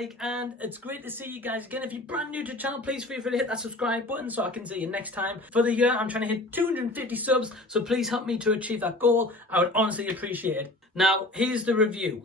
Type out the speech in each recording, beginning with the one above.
like, and it's great to see you guys again. If you're brand new to the channel, please feel free to hit that subscribe button so I can see you next time. For the year, I'm trying to hit 250 subs, so please help me to achieve that goal. I would honestly appreciate it. Now, here's the review.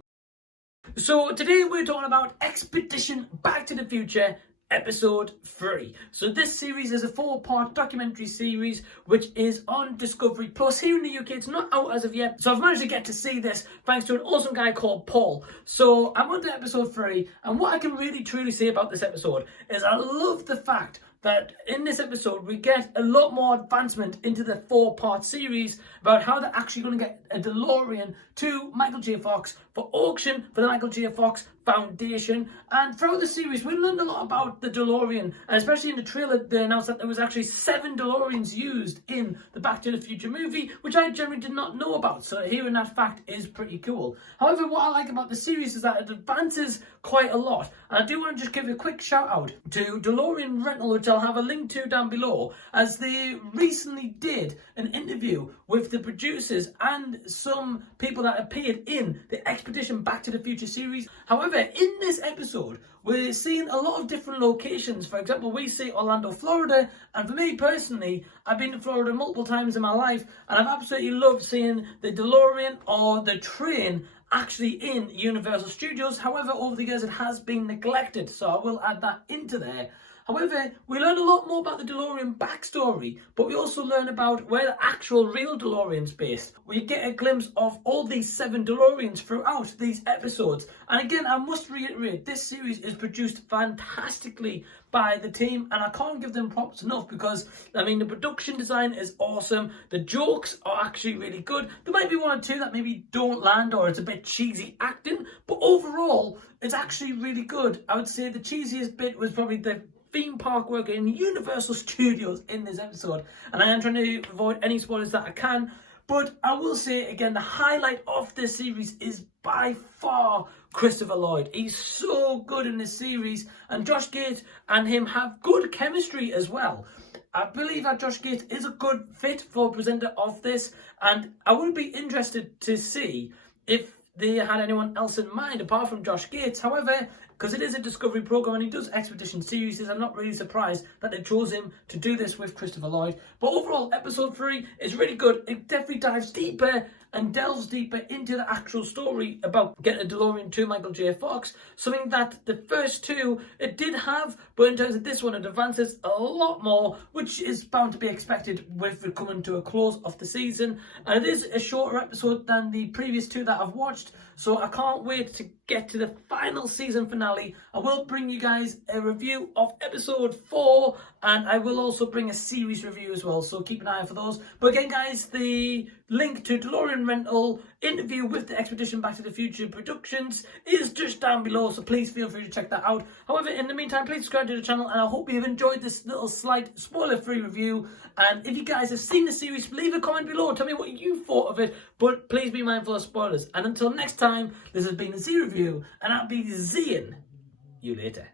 So today we're talking about Expedition Back to the Future Episode 3. So this series is a 4-part documentary series which is on Discovery Plus. Here in the UK, it's not out as of yet, so I've managed to get to see this thanks to an awesome guy called Paul. So I'm on to episode 3, and what I can really truly say about this episode is I love the fact that in this episode we get a lot more advancement into the 4-part series about how they're actually going to get a DeLorean to Michael J. Fox for auction for the Michael J. Fox Foundation. And throughout the series we learned a lot about the DeLorean, and especially in the trailer they announced that there was actually 7 DeLoreans used in the Back to the Future movie, which I generally did not know about, so hearing that fact is pretty cool. However, what I like about the series is that it advances quite a lot, and I do want to just give a quick shout out to Delorean Rental, which I'll have a link to down below, as they recently did an interview with the producers and some people that appeared in the Expedition Back to the Future series. However, in this episode we're seeing a lot of different locations. For example, we see Orlando, Florida, and for me personally, I've been to Florida multiple times in my life, and I've absolutely loved seeing the DeLorean or the train actually in Universal Studios. However, over the years it has been neglected, so I will add that into there. However, we learn a lot more about the DeLorean backstory, but we also learn about where the actual real DeLorean's based. We get a glimpse of all these 7 DeLoreans throughout these episodes. And again, I must reiterate, this series is produced fantastically by the team, and I can't give them props enough because, I mean, the production design is awesome. The jokes are actually really good. There might be 1 or 2 that maybe don't land or it's a bit cheesy acting, but overall, it's actually really good. I would say the cheesiest bit was probably the theme park worker in Universal Studios in this episode, and I am trying to avoid any spoilers that I can, but I will say again, the highlight of this series is by far Christopher Lloyd. He's so good in this series, and Josh Gate and him have good chemistry as well. I believe that Josh Gate is a good fit for presenter of this, and I would be interested to see if they had anyone else in mind apart from Josh Gates. However, because it is a Discovery program and he does Expedition series, I'm not really surprised that they chose him to do this with Christopher Lloyd. But overall, episode 3 is really good. It definitely dives deeper and delves deeper into the actual story about getting a DeLorean to Michael J. Fox, something that the first 2 it did have, but in terms of this one it advances a lot more, which is bound to be expected with it coming to a close of the season. And it is a shorter episode than the previous 2 that I've watched, so I can't wait to get to the final season finale. I will bring you guys a review of episode 4, and I will also bring a series review as well, so keep an eye out for those. But again guys, the link to Delorean Rental interview with the Expedition Back to the Future Productions is just down below, so please feel free to check that out. However, in the meantime, please subscribe to the channel, and I hope you've enjoyed this little slight spoiler-free review. And if you guys have seen the series, leave a comment below, tell me what you thought of it, but please be mindful of spoilers. And until next time, this has been a Z Review, and I'll be seeing you later.